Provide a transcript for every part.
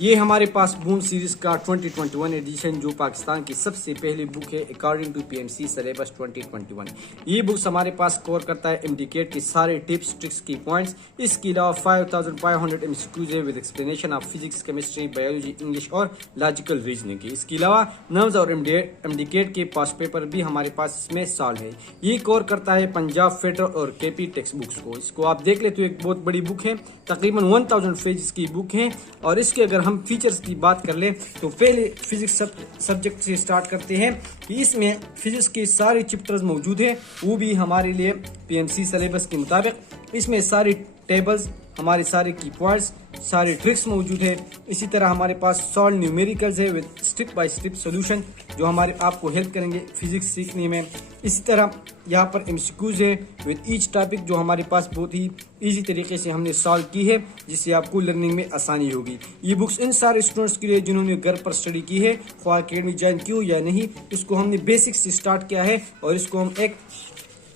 ये हमारे पास boom series का 2021 एडिशन जो पाकिस्तान की सबसे पहली बुक है अकॉर्डिंग टू पीएमसी सिलेबस 2021। ये बुक्स हमारे पास कवर करता है इंडिकेट के सारे टिप्स ट्रिक्स की पॉइंट्स। इसके अलावा 5500 एमसीक्यूज है with explanation of physics chemistry biology English और लॉजिकल रीजनिंग की। इसके अलावा नम्स और इंडिकेट के पास पेपर भी हमारे पास इसमें सॉल्व है। ये कवर करता है पंजाब फेडरल और केपी टेक्स्ट बुक्स को। इसको आप देख ले तो एक बहुत बड़ी बुक है, तकरीबन 1000 पेजेस की बुक है। और इसके अगर हम फीचर्स की बात कर ले तो पहले फिजिक्स सब्जेक्ट से स्टार्ट करते हैं कि इसमें फिजिक्स के सारे चैप्टर्स मौजूद हैं, वो भी हमारे लिए पीएमसी सिलेबस के मुताबिक। इसमें सारी टेबल्स, हमारे सारे की पॉइंट्स, सारे ट्रिक्स मौजूद है। इसी तरह हमारे पास सॉल्व न्यूमेरिकल्स है with step by step solution जो हमारे आपको हेल्प करेंगे फिजिक्स सीखने में। इसी तरह यहाँ पर एमसीक्यूज है विद ईच टॉपिक जो हमारे पास बहुत ही इजी तरीके से हमने सॉल्व की है, जिससे आपको लर्निंग में आसानी होगी। ये बुक्स इन सारे स्टूडेंट्स के लिए जिन्होंने घर पर स्टडी की है, ख्वाह अकेडमी ज्वाइन की हो या नहीं, इसको हमने बेसिक से स्टार्ट किया है और इसको हम एक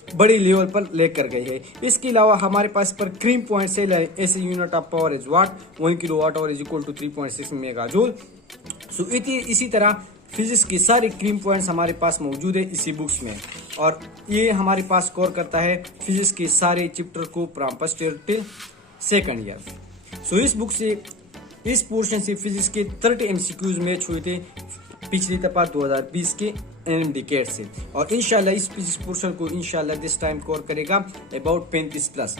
बड़ी लेवल पर लेकर गए हैं। इसके अलावा हमारे पास पर क्रीम पॉइंट्स है, ऐसे unit of power is watt, 1 kilowatt hour is equal to 3.6 megajoule. So इसी तरह फिजिक्स के सारे क्रीम पॉइंट्स हमारे पास मौजूद है इसी बुक्स में। और ये हमारे पास कवर करता है फिजिक्स के सारे चैप्टर को from first year till second year. So इस बुक से, इस पोर्शन से फिजिक्स के 30 एमसीक्यूज मैच हुए थे पिछली दफा 2020 के इंडिकेट से। और इंशाल्लाह इस फिजिक्स पोर्शन को इंशाल्लाह दिस टाइम कवर करेगा अबाउट 35 प्लस।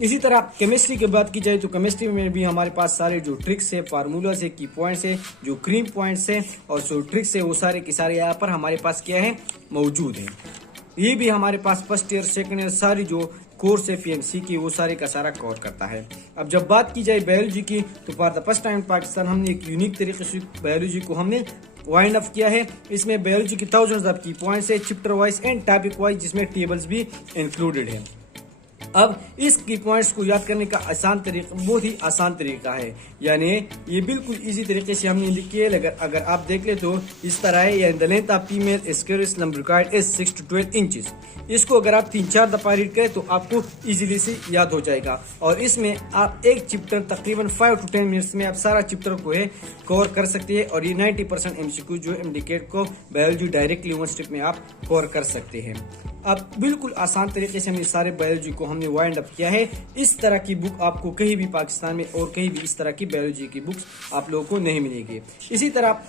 इसी तरह केमिस्ट्री की बात की जाए तो केमिस्ट्री में भी हमारे पास सारे जो ट्रिक्स है, फार्मूलाज है, की पॉइंट्स है, जो क्रीम पॉइंट्स है और जो ट्रिक्स है वो सारे के सारे यहाँ पर हमारे पास क्या है मौजूद है। ये भी हमारे पास फर्स्ट ईयर सेकंड ईयर सारी जो कोर्स है पीएमसी की वो सारे का सारा कवर करता है। अब जब बात की जाए बायोलॉजी की तो for the first time Pakistan हमने एक यूनिक तरीके से बायोलॉजी को हमने वाइंड अप किया है। इसमें बायोलॉजी की थाउजेंड्स ऑफ की पॉइंट्स है, chapter wise and topic wise, जिसमें टेबल्स भी इंक्लूडेड है। अब इस की पॉइंट्स को याद करने का आसान तरीका, बहुत ही आसान तरीका है, यानी ये बिल्कुल इजी तरीके से हमने लिखी है। अगर आप देख ले तो इस तरह है, यानी the length of female square number required is 6 to 12 inches. इसको अगर आप 3-4 दफा रीड करें तो आपको इजीली से याद हो जाएगा। और इसमें आप एक चैप्टर तकरीबन 5 to 10 मिनट्स में आप सारा चैप्टर को है कवर कर सकते हैं। और ये 90% एमसीक्यू जो इंडिकेट को बायोलॉजी डायरेक्टली वन स्टेप में आप कवर कर सकते हैं। अब बिल्कुल आसान तरीके से हमने सारे बायोलॉजी को हमने वाइंड अप किया है। इस तरह की बुक आपको कहीं भी पाकिस्तान में और कहीं भी इस तरह की बायोलॉजी की बुक्स आप लोगों को नहीं मिलेगी। इसी तरह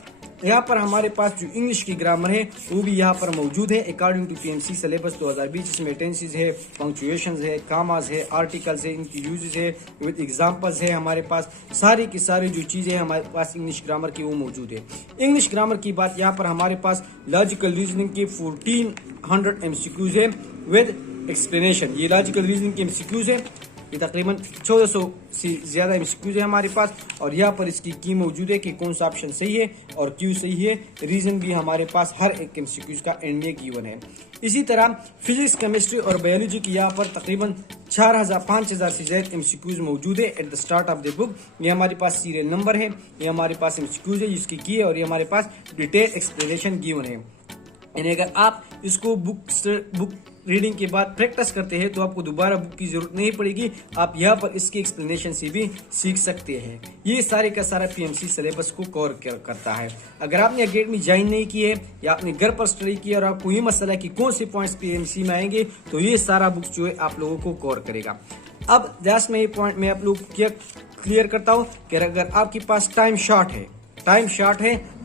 यहाँ पर हमारे पास जो इंग्लिश की ग्रामर है वो भी यहाँ पर मौजूद है अकॉर्डिंग टू पीएमसी सिलेबस 2020। इसमें टेंसेस है, पंक्चुएशंस है, कामास है, आर्टिकल्स है, इनकी यूजेस है विद एग्जांपल्स है। हमारे पास सारी की सारी जो चीजें हमारे पास इंग्लिश ग्रामर की वो मौजूद है। इंग्लिश ग्रामर की बात यहाँ पर हमारे पास लॉजिकल रीजनिंग के 1400 एमसीक्यूज है विद एक्सप्लेनेशन। ये लॉजिकल रीजनिंग के एमसीक्यूज है, ये तकरीबन 1400 से ज्यादा एमसीक्यूज है हमारे पास। और यहाँ पर इसकी की मौजूद है कि कौन सा ऑप्शन सही है और क्यों सही है। रीजन भी हमारे पास हर एक एमसीक्यूज का एंड में गिवन है। इसी तरह फिजिक्स केमिस्ट्री और बायोलॉजी की यहाँ पर तकरीबन 4000-5000 से ज्यादा एमसीक्यूज मौजूद है at the start of the book. ये हमारे पास सीरियल नंबर है, ये हमारे पास एमसीक्यूज है जिसकी की है, और ये हमारे पास डिटेल एक्सप्लेनेशन गिवन है। यानी अगर आप इसको बुक रीडिंग के बाद प्रैक्टिस करते हैं तो आपको दोबारा बुक की जरूरत नहीं पड़ेगी, आप यहाँ पर इसके एक्सप्लेनेशन से भी सीख सकते हैं। ये सारे का सारा पीएमसी सिलेबस को कवर करता है। अगर आपने अकेडमी ज्वाइन नहीं की है या आपने घर पर स्टडी की और आपको ये मसला है कि कौन से पॉइंट्स पीएमसी में आएंगे, तो ये सारा बुक्स जो है आप लोगों को कवर करेगा। अब लास्ट में ये पॉइंट मैं आप लोग क्लियर करता हूँ कि अगर आपके पास टाइम शॉर्ट है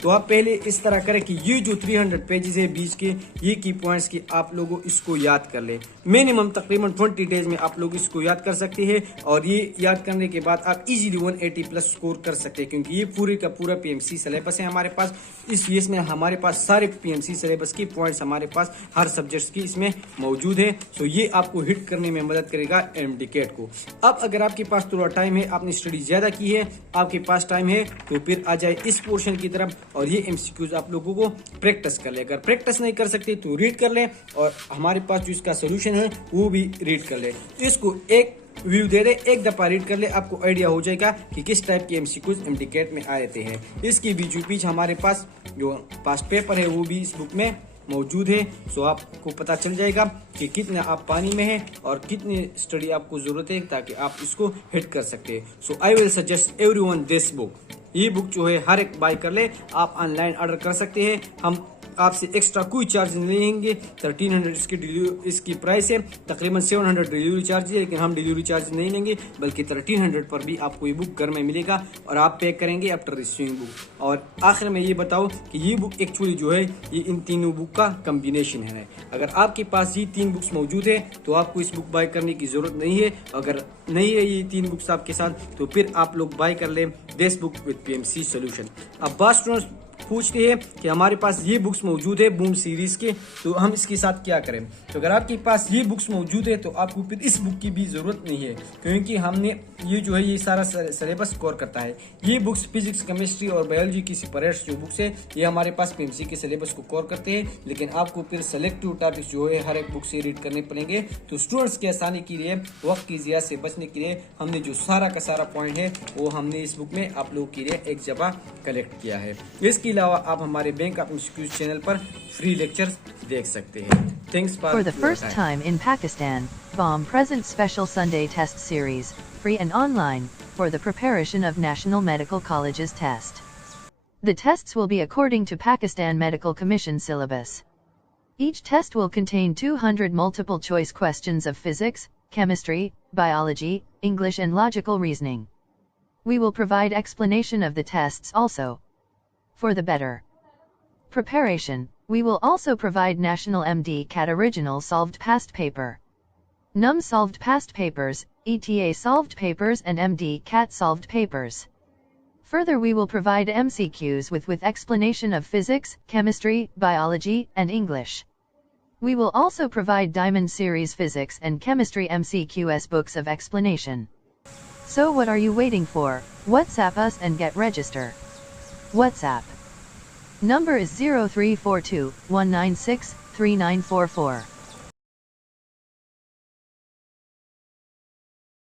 तो आप पहले इस तरह करें कि ये जो 300 पेजेस है बीच के, ये की पॉइंट्स की आप लोगों इसको याद कर ले। मिनिमम तकरीबन 20 डेज में आप लोग इसको याद कर सकते हैं। और ये याद करने के बाद आप इजीली 180 प्लस स्कोर कर सकते हैं, क्योंकि ये पूरे का पूरा पीएमसी सिलेबस है हमारे पास। इसमें हमारे पास सारे पीएमसी सिलेबस की पॉइंट्स हमारे पास हर सब्जेक्ट की इसमें मौजूद है। सो ये आपको हिट करने में मदद करेगा इंडिकेट को। अब अगर आपके पास थोड़ा टाइम है, आपने स्टडी ज्यादा की है, आपके पास टाइम है, तो फिर आ जाए इस पोर्शन की तरफ और ये एमसीक्यूज आप लोगों को प्रैक्टिस कर ले। अगर प्रैक्टिस नहीं कर सकते तो रीड कर ले, और हमारे पास जो इसका सोल्यूशन है वो भी रीड कर ले। इसको एक व्यू दे दे, एक दफा रीड कर ले, आपको आइडिया हो जाएगा कि किस टाइप के एमसीक्यूज इंडिकेट में आए थे हैं। इसकी बीचों बीच हमारे पास जो पास्ट पेपर है वो भी इस बुक में मौजूद है। सो आपको पता चल जाएगा कि कितना आप पानी में है और कितनी स्टडी आपको जरूरत है ताकि आप इसको हिट कर सकते हैं। So I will suggest everyone this book. ये बुक जो है हर एक बाय कर ले। आप ऑनलाइन ऑर्डर कर सकते हैं, हम आपसे एक्स्ट्रा कोई चार्ज नहीं लेंगे। 1300 इसकी प्राइस है, तकरीबन 700 डिलीवरी चार्ज है, लेकिन हम डिलीवरी चार्ज नहीं लेंगे, बल्कि 1300 पर भी आपको ये बुक घर में मिलेगा और आप पे करेंगे आफ्टर रिसीविंग बुक। और आखिर में ये बताओ कि ये बुक एक्चुअली जो है ये इन तीनों बुक का कम्बिनेशन है। अगर आपके पास ये 3 बुक्स मौजूद है तो आपको इस बुक बाय करने की जरूरत नहीं है। अगर नहीं है ये 3 बुक्स आपके साथ तो फिर आप लोग बाय कर लें this book with PMC solution. अब बात स्टूडेंट्स पूछते हैं कि हमारे पास ये बुक्स मौजूद है बूम सीरीज के, तो हम इसके साथ क्या करें। तो अगर आपके पास ये बुक्स मौजूद है तो आपको फिर इस बुक की भी जरूरत नहीं है, क्योंकि हमने ये जो है ये सारा सिलेबस कवर करता है। ये बुक्स फिजिक्स, केमिस्ट्री और बायोलॉजी की सेपरेट जो बुक्स है ये हमारे पास PMC के सिलेबस को कवर करते हैं, लेकिन आपको फिर सेलेक्टिव टॉपिक्स जो है हर एक बुक से रीड करने पड़ेंगे। तो स्टूडेंट्स के आसानी के लिए, वक्त की ज़िया से बचने के लिए हमने जो सारा का सारा पॉइंट है वो हमने इस बुक में आप लोगों के लिए एक जगह कलेक्ट किया है। इसके अलावा आप हमारे बैंक ऑफ इंस्टीट्यूट चैनल पर फ्री लेक्चर्स देख सकते हैं। Thanks For the first time in Pakistan, BOM presents special Sunday test series, free and online, for the preparation of National Medical College's test. The tests will be according to Pakistan Medical Commission syllabus. Each test will contain 200 multiple choice questions of physics, chemistry, biology, English and logical reasoning. We will provide explanation of the tests also. For the better preparation, we will also provide National MD CAT Original Solved Past Paper, NUM Solved Past Papers, ETA Solved Papers and MD CAT Solved Papers. Further, we will provide MCQs with explanation of physics, chemistry, biology, and English. We will also provide Diamond Series Physics and Chemistry MCQs books of explanation. So what are you waiting for? WhatsApp us and get register. WhatsApp number is 0342 196 3944.